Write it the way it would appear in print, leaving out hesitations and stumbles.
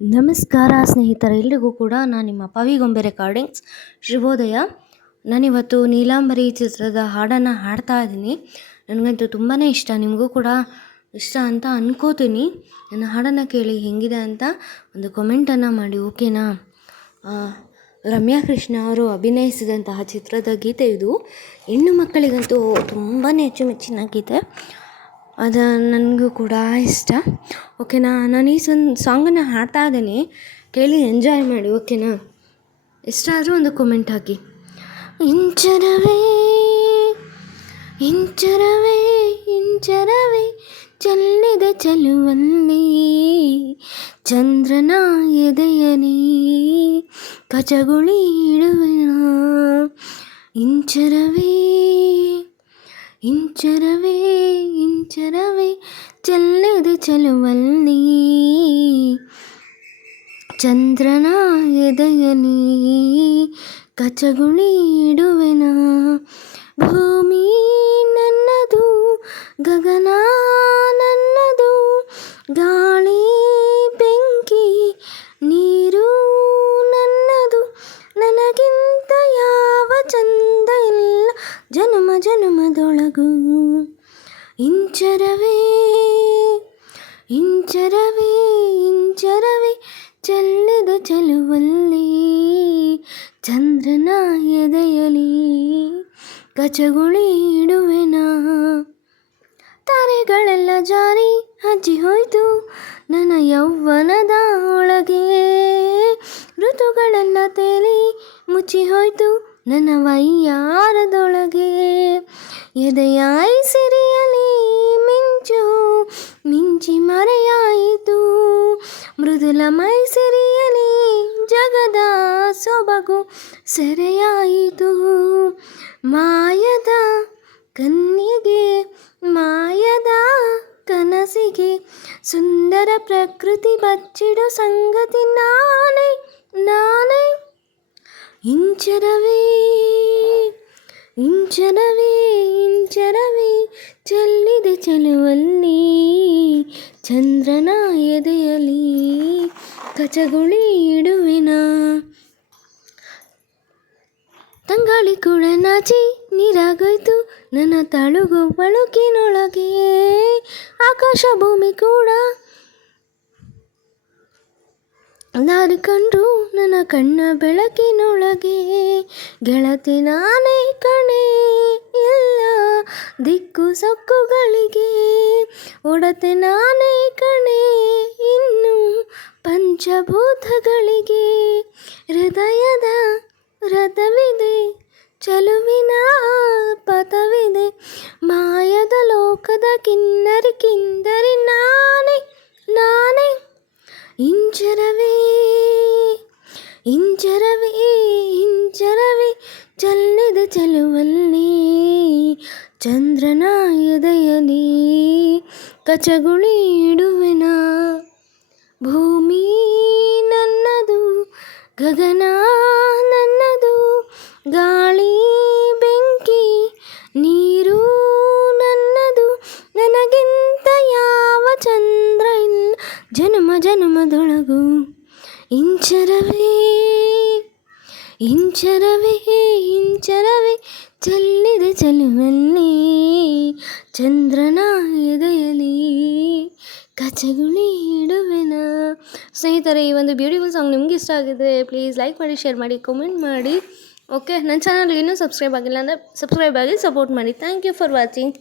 ನಮಸ್ಕಾರ ಸ್ನೇಹಿತರೆ, ಎಲ್ರಿಗೂ ಕೂಡ ನಾನು ನಿಮ್ಮ ಪವಿಗೊಂಬೆ ರೆಕಾರ್ಡಿಂಗ್ಸ್ ಶುಭೋದಯ. ನಾನಿವತ್ತು ನೀಲಾಂಬರಿ ಚಿತ್ರದ ಹಾಡನ್ನು ಹಾಡ್ತಾ ಇದ್ದೀನಿ. ನನಗಂತೂ ತುಂಬಾ ಇಷ್ಟ, ನಿಮಗೂ ಕೂಡ ಇಷ್ಟ ಅಂತ ಅನ್ಕೋತೀನಿ. ನನ್ನ ಹಾಡನ್ನು ಕೇಳಿ ಹೆಂಗಿದೆ ಅಂತ ಒಂದು ಕಮೆಂಟನ್ನು ಮಾಡಿ, ಓಕೆನಾ? ರಮ್ಯಾ ಕೃಷ್ಣ ಅವರು ಅಭಿನಯಿಸಿದಂತಹ ಚಿತ್ರದ ಗೀತೆ ಇದು. ಹೆಣ್ಣು ಮಕ್ಕಳಿಗಂತೂ ತುಂಬಾ ಅಚ್ಚುಮೆಚ್ಚಿನ ಗೀತೆ, ಅದು ನನಗೂ ಕೂಡ ಇಷ್ಟ. ಓಕೆನಾ? ನಾನು ಈ ಸಾಂಗನ್ನು ಹಾಡ್ತಾ ಇದ್ದೀನಿ, ಕೇಳಿ ಎಂಜಾಯ್ ಮಾಡಿ, ಓಕೆನಾ? ಇಷ್ಟ ಆದರೂ ಒಂದು ಕಾಮೆಂಟ್ ಹಾಕಿ. ಇಂಚರವೇ ಇಂಚರವೇ ಇಂಚರವೇ ಚೆಲ್ಲಿದ ಚೆಲುವಲ್ಲಿ ಚಂದ್ರನ ಎದೆಯಲಿ ಕಚಗುಳಿ ಇಡುವೆನ. ಇಂಚರವೇ ಇಂಚರವೇ ಇಂಚರವೇ ಚೆಲ್ಲಿದ ಚೆಲುವಲ್ಲಿ ಚಂದ್ರನ ಎದೆಯಲಿ ಕಚಗುಳಿ ಇಡುವೆನ. ಭೂಮಿ ನನ್ನದು, ಗಗನ ನನ್ನದು, ಗಾಳಿ ಬೆಂಕಿ ನೀರು ನನ್ನದು, ನನಗಿಂತ ಯಾವ ಚಂದ ಇಲ್ಲ ಜನುಮ ಜನುಮದೊಳಗು. ಇಂಚರವೇ ಇಂಚರವೇ ಇಂಚರವೇ ಚೆಲ್ಲಿದ ಚೆಲುವಲ್ಲಿ ಚಂದ್ರನ ಎದೆಯಲಿ ಕಚಗುಳಿ ಇಡುವೆನ. ತಾರೆಗಳೆಲ್ಲ ಜಾರಿ ಹಜ್ಜಿ ಹೋಯ್ತು ನನ್ನ ಯೌವನದ ಒಳಗೆ, ಋತುಗಳೆಲ್ಲ ತೇಲಿ ಮುಚ್ಚಿ ಹೋಯ್ತು ನನ್ನ ವೈಯಾರದೊಳಗೆ. ಎದೆಯಾಯಿ ಸಿರಿಯಲಿ ಮಿಂಚು ಮಿಂಚಿ ಮರೆಯಾಯಿತು, ಮೃದುಲ ಮೈ ಸಿರಿಯಲಿ ಜಗದ ಸೊಬಗು ಸೆರೆಯಾಯಿತು. ಮಾಯದ ಕನ್ನಿಗೆ ಮಾಯದ ಕನಸಿಗೆ ಸುಂದರ ಪ್ರಕೃತಿ ಬಚ್ಚಿಡು ಸಂಗತಿ ನಾನೇ ನಾನೇ. ಇಂಚರವೇ ಇಂಚರವೇ ಇಂಚರವೇ ಚೆಲ್ಲಿದ ಚೆಲುವಲ್ಲಿ ಚಂದ್ರನ ಎದೆಯಲಿ ಕಚಗುಳಿ ಇಡುವೆನ. ತಂಗಾಳಿ ಕೂಡ ನಾಚಿ ನೀರಾಗೋಯ್ತು ನನ್ನ ತಳುಗು ಬಳುಕಿನೊಳಗೆ, ಆಕಾಶ ಭೂಮಿ ಕೂಡ ದಾರಿ ಕಂಡ್ರು ನನ್ನ ಕಣ್ಣ ಬೆಳಕಿನೊಳಗೆ. ಗೆಳತಿ ನಾನೇ ಕಣೆ ಎಲ್ಲ ದಿಕ್ಕು ಸೊಕ್ಕುಗಳಿಗೆ, ಒಡತೆ ನಾನೇ ಕಣೆ ಇನ್ನು ಪಂಚಭೂತಗಳಿಗೆ. ಹೃದಯದ ರಥವಿದೆ ಚಲುವಿನ ಪಥವಿದೆ, ಮಾಯದ ಲೋಕದ ಕಿನ್ನರಿ ಕಿಂದರಿ ನಾನೇ ನಾನೇ. ಇಂಚರವೇ ಇಂಚರವೇ ಇಂಚರವೇ ಚೆಲ್ಲಿದ ಚೆಲುವಲ್ಲಿ ಚಂದ್ರನ ಎದೆಯಲಿ ಕಚಗುಳಿ ಇಡುವೆನ. ಭೂಮಿ ನನ್ನದು, ಗಗನ ನನ್ನದು, ಗಾಳಿ ಬೆಂಕಿ ನೀರು ನನ್ನದು, ನನಗಿಂತ ಯಾವ ಚಂದ್ರ ಇಲ್ಲ ಜನುಮ ಜನುಮದೊಳಗು. ಇಂಚರವೇ ಇಂಚರವೇ ಇಂಚರವೇ ಚೆಲ್ಲಿದ ಚೆಲುವಲ್ಲಿ ಚಂದ್ರನ ಎದೆಯಲಿ ಕಚಗುಳಿ ಇಡುವೆನ. ಸ್ನೇಹಿತರೆ, ಈ ಒಂದು ಬ್ಯೂಟಿಫುಲ್ ಸಾಂಗ್ ನಿಮ್ಗೆ ಇಷ್ಟ ಆಗಿದ್ರೆ ಪ್ಲೀಸ್ ಲೈಕ್ ಮಾಡಿ, ಶೇರ್ ಮಾಡಿ, ಕಮೆಂಟ್ ಮಾಡಿ. ಓಕೆ, ನನ್ನ ಚಾನಲ್ಗೆ ಇನ್ನೂ ಸಬ್ಸ್ಕ್ರೈಬ್ ಆಗಿಲ್ಲ ಅಂದರೆ ಸಬ್ಸ್ಕ್ರೈಬ್ ಆಗಿ ಸಪೋರ್ಟ್ ಮಾಡಿ. Thank you for watching.